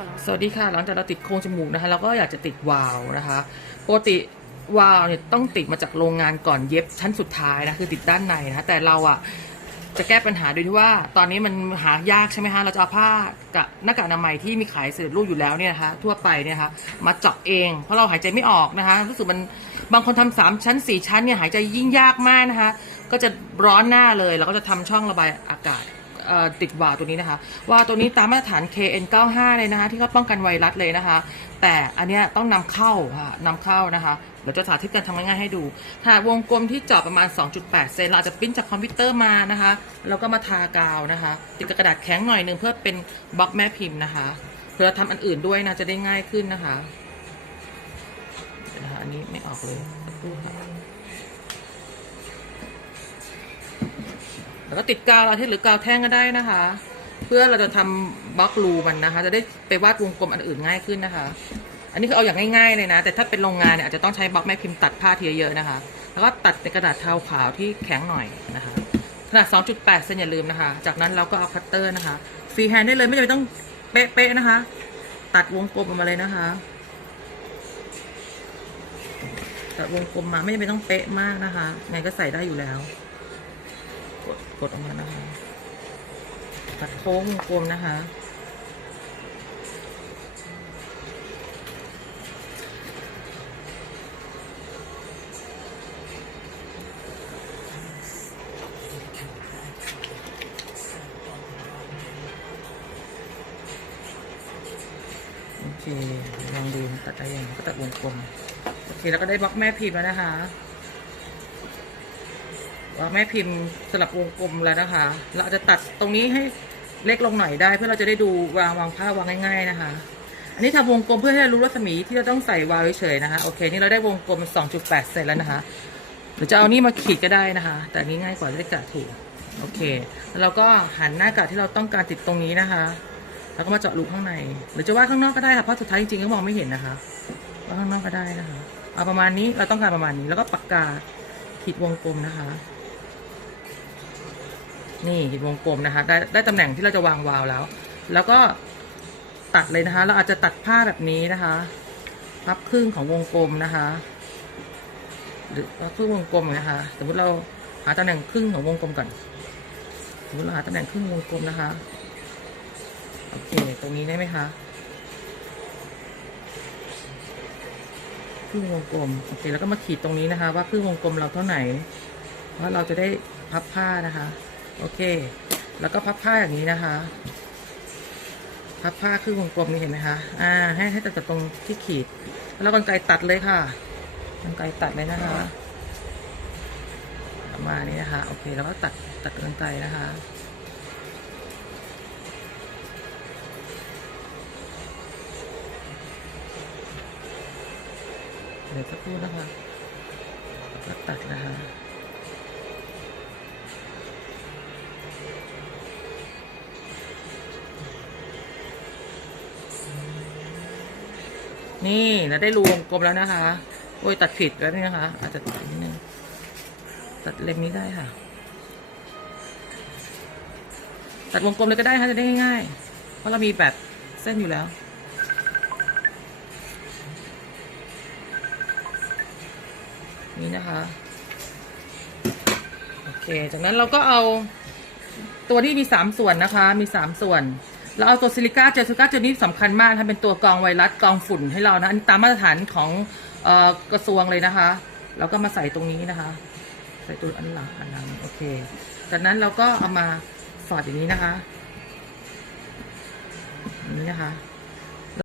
ก่อนแล้วสวัสดีค่ะ หลังจากเราติดโครงจมูกนะคะเราก็อยากจะติดวาล์วนะคะปกติวาล์วเนี่ยต้องติดมาจากโรงงานก่อนเย็บชั้นสุดท้ายนะคือติดด้านในนะคะแต่เราอะจะแก้ปัญหาโดยที่ว่า ตอนนี้มันหายากใช่ไหมคะเราจะเอาผ้ากับหน้ากากอนามัยที่มีขายเสร็จรูปอยู่แล้วเนี่ยนะคะทั่วไปเนี่ยนะคะมาเจาะเอง เพราะเราหายใจไม่ออกนะคะ รู้สึกมันบางคนทำสามชั้นสี่ชั้นเนี่ยหายใจยิ่งยากมากนะคะ ก็จะร้อนหน้าเลยเราก็จะทำช่องระบายอากาศ ติดวาตัวนี้นะคะ ว่าตัวนี้ตามมาตรฐาน KN95 เลยนะคะ ที่เขาป้องกันไวรัสเลยนะคะ แต่อันเนี้ยต้องนำเข้าค่ะนำเข้านะคะเดี๋ยวจะสาธิตการทำง่ายๆให้ดูถ้าวงกลมที่เจาะประมาณ 2.8 เซนเราจจะปิ้นจากคอมพิวเตอร์มานะคะแล้วก็มาทากาวนะคะ ติดกับกระดาษแข็งหน่อยหนึ่งเพื่อเป็นบล็อกแม่พิมพ์นะคะเพื่อทำอันอื่นด้วยนะจะได้ง่ายขึ้นนะคะนะคะอันนี้ไม่ออกเลย แล้วก็ติดกาวอาทิตย์หรือกาวแท่งก็ได้นะคะ เพื่อเราจะทำบล็อกรูมันนะคะ จะได้ไปวาดวงกลมอันอื่นง่ายขึ้นนะคะ อันนี้คือเอาอย่างง่ายๆเลยนะ แต่ถ้าเป็นโรงงานเนี่ยอาจจะต้องใช้บล็อกแม่พิมพ์ตัดผ้าทีเยอะๆนะคะ แล้วก็ตัดในกระดาษเทาขาวที่แข็งหน่อยนะคะ ขนาด 2.8เซนอย่าลืมนะคะ จากนั้นเราก็เอาคัตเตอร์นะคะฟรีแฮนด์ได้เลยไม่จำเป็นต้องเป๊ะๆนะคะ ตัดวงกลมออกมาเลยนะคะตัดวงกลมมาไม่จำเป็นต้องเป๊ะมากนะคะ ไงก็ใส่ได้อยู่แล้ว กดออกมานะคะตัดโค้งกลมนะคะ โอเคลองดูตัดได้ยังก็ตัดวงกลมโอเคแล้วก็ได้บล็อกแม่พิมพ์แล้วนะคะ แม่พิมพ์สลับวงกลมแล้วนะคะ เราจะตัดตรงนี้ให้เล็กลงหน่อยได้เพื่อเราจะได้ดูวางวางผ้าวางง่าย ๆนะคะ อันนี้ทำวงกลมเพื่อให้เรารู้รัศมีที่เราต้องใส่วาวเฉยๆนะคะ โอเค นี่เราได้วงกลม 2.8 เซนแล้วนะคะ หรือจะเอานี่มาขีดก็ได้นะคะ แต่นี้ง่ายกว่าจะได้กะถูก โอเค แล้วเราก็หันหน้ากะที่เราต้องการติดตรงนี้นะคะ แล้วก็มาเจาะรูข้างใน หรือจะวาดข้างนอกก็ได้ค่ะ เพราะสุดท้ายจริงๆก็มองไม่เห็นนะคะวาดข้างนอกก็ได้นะคะ เอาประมาณนี้ เราต้องการประมาณนี้ แล้วก็ปากกาขีดวงกลมนะคะ นี่วงกลมนะคะได้ได้ตำแหน่งที่เราจะวางวาล์วแล้ว แล้วก็ตัดเลยนะคะ เราอาจจะตัดผ้าแบบนี้นะคะพับครึ่งของวงกลมนะคะ หรือว่าครึ่งวงกลมนะคะ สมมติเราหาตำแหน่งครึ่งของวงกลมก่อน สมมติเราหาตำแหน่งครึ่งวงกลมนะคะ โอเค ตรงนี้ได้ไหมคะ ครึ่งวงกลม โอเค แล้วก็มาขีดตรงนี้นะคะ ว่าครึ่งวงกลมเราเท่าไหร่เพราะเราจะได้พับผ้านะคะ โอเค แล้วก็พับผ้าอย่างนี้นะคะ พับผ้าครึ่งวงกลมนี่เห็นไหมคะ อ่า ให้ให้ตัดจากตรงที่ขีด แล้วกรรไกรตัดเลยค่ะกรรไกรตัดเลยนะคะมานี้นะคะ โอเค แล้วก็ตัดตัดกรรไกรนะคะเดี๋ยวสักครู่นะคะแล้วก็ตัดนะคะ นี่เราได้รูวงกลมแล้วนะคะ โอ้ยตัดผิดแล้วนี่นะคะ อาจจะตัดนิดนึงตัดเล็มนี้ได้ค่ะ ตัดวงกลมเลยก็ได้ค่ะจะได้ง่ายๆเพราะเรามีแบบเส้นอยู่แล้วนี่นะคะ โอเค จากนั้นเราก็เอาตัวที่มีสามส่วนนะคะ มีสามส่วน เราเอาตัวซิลิก้าเจลซิลิก้าเจลนี้สำคัญมากทำเป็นตัวกรองไวรัสกรองฝุ่นให้เรานะอันนี้ตามมาตรฐานของออกระทรวงเลยนะคะเราก็มาใส่ตรงนี้นะคะ ใส่ตัวอันหลังอันหลังโอเค จากนั้นเราก็เอามาสอดอย่างนี้นะคะ อย่างนี้นะคะ